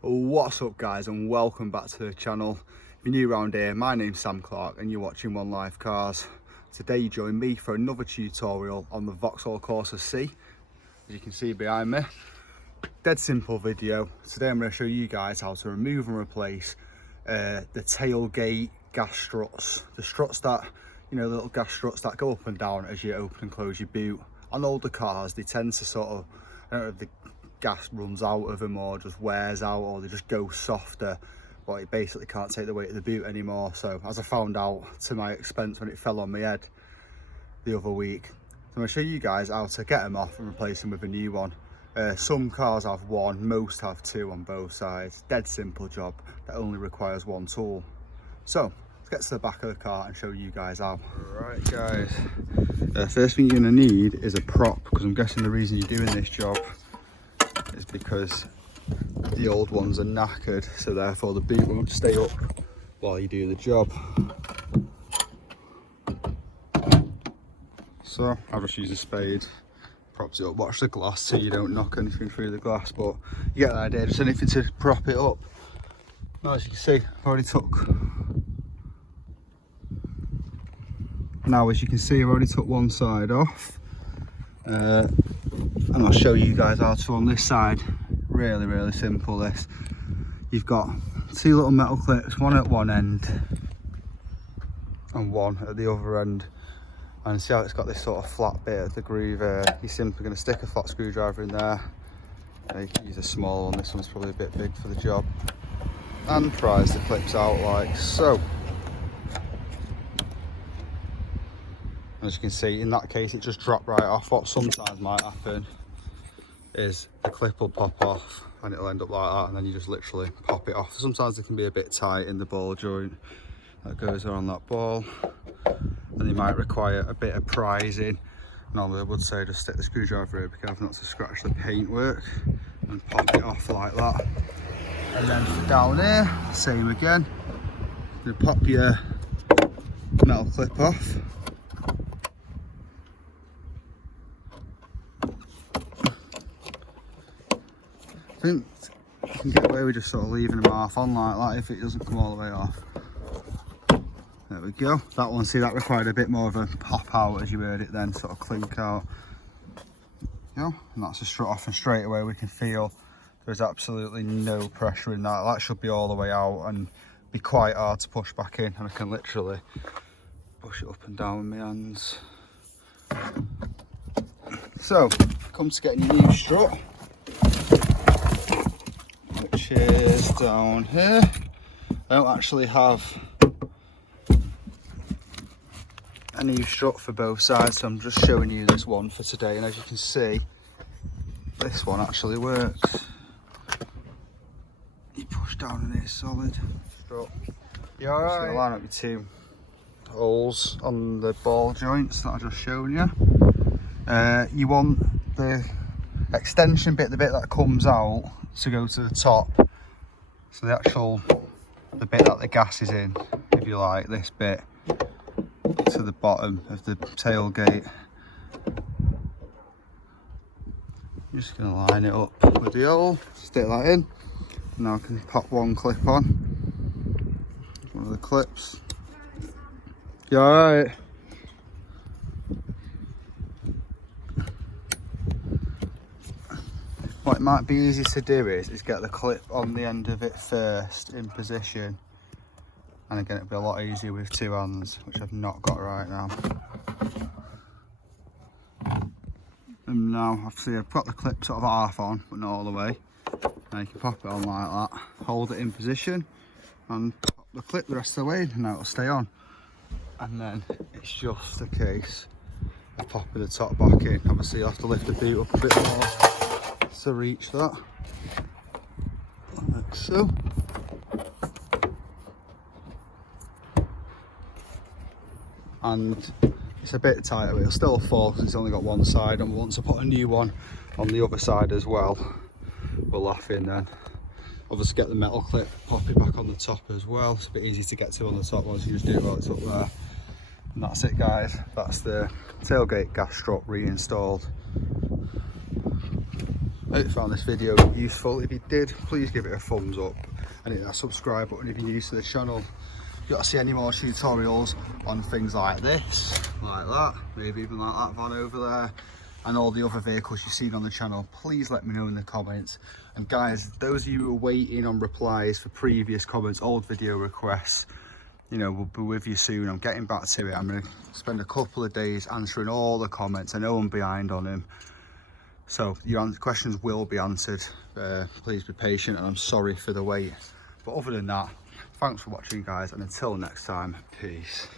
What's up guys, and welcome back to the channel. If you're new around here, my name's Sam Clark and you're watching One Life Cars. Today you join me for another tutorial on the Vauxhall Corsa C, as you can see behind me. Dead simple video. Today I'm going to show you guys how to remove and replace the tailgate gas struts. The struts that, you know, the little gas struts that go up and down as you open and close your boot. On older cars they tend to sort of, I don't know if the gas runs out of them or just wears out, or they just go softer, but it basically can't take the weight of the boot anymore. So as I found out to my expense when it fell on my head the other week, I'm going to show you guys how to get them off and replace them with a new one. Some cars have one, most have two on both sides. Dead simple job that only requires one tool. So let's get to the back of the car and show you guys how. Right guys, first thing you're going to need is a prop, because I'm guessing the reason you're doing this job is because the old ones are knackered, so therefore the boot won't stay up while you do the job. So I've just used a spade, props it up. Watch the glass so you don't knock anything through the glass, but you get the idea, just anything to prop it up. Now as you can see, I've already took one side off. And I'll show you guys how to on this side. Really simple this. You've got two little metal clips, one at one end and one at the other end, and see how it's got this sort of flat bit at the groove here. You're simply going to stick a flat screwdriver in there. You can use a small one, this one's probably a bit big for the job, and prise the clips out like so. As you can see, in that case it just dropped right off. What sometimes might happen is the clip will pop off and it'll end up like that, and then you just literally pop it off. Sometimes it can be a bit tight in the ball joint that goes around that ball, and you might require a bit of prising. Normally I would say just stick the screwdriver in, be careful not to scratch the paintwork, and pop it off like that. And then for down here, same again. You pop your metal clip off. I think you can get away with just sort of leaving them half on like that if it doesn't come all the way off. There we go. That one, see, that required a bit more of a pop out as you heard it then, sort of clink out. You know, and that's a strut off, and straight away we can feel there's absolutely no pressure in that. That should be all the way out and be quite hard to push back in, and I can literally push it up and down with my hands. So, comes to getting your new strut, which is down here. I don't actually have a new strut for both sides, so I'm just showing you this one for today, and as you can see, this one actually works. You push down and it's solid. Strut. You alright? Just gonna line up your two holes on the ball joints that I just shown you. You want the extension bit, the bit that comes out, to go to the top. So the bit that the gas is in, if you like, this bit, to the bottom of the tailgate. I'm just going to line it up with the hole, stick that in. Now I can pop one clip on, one of the clips. You alright? What it might be easy to do is get the clip on the end of it first in position, and again it'll be a lot easier with two hands, which I've not got right now. And now obviously I've got the clip sort of half on, but not all the way. Now you can pop it on like that, hold it in position, and pop the clip the rest of the way, and now it'll stay on. And then it's just a case of popping the top back in. Obviously you'll have to lift the boot up a bit more to reach that, like so. And it's a bit tighter, but it'll still fall because it's only got one side, and once I put a new one on the other side as well, we'll laugh in then. Obviously get the metal clip, pop it back on the top as well. It's a bit easy to get to on the top once you just do it while it's up there. And that's it guys, that's the tailgate gas strut reinstalled. I hope you found this video useful. If you did, please give it a thumbs up and hit that subscribe button if you're new to the channel. If you want to see any more tutorials on things like this, like that, maybe even like that van over there, and all the other vehicles you've seen on the channel, please let me know in the comments. And guys, those of you who are waiting on replies for previous comments, old video requests, you know, we'll be with you soon. I'm getting back to it. I'm going to spend a couple of days answering all the comments. I know I'm behind on them, so your questions will be answered. Please be patient, and I'm sorry for the wait. But other than that, thanks for watching, guys, and until next time, peace.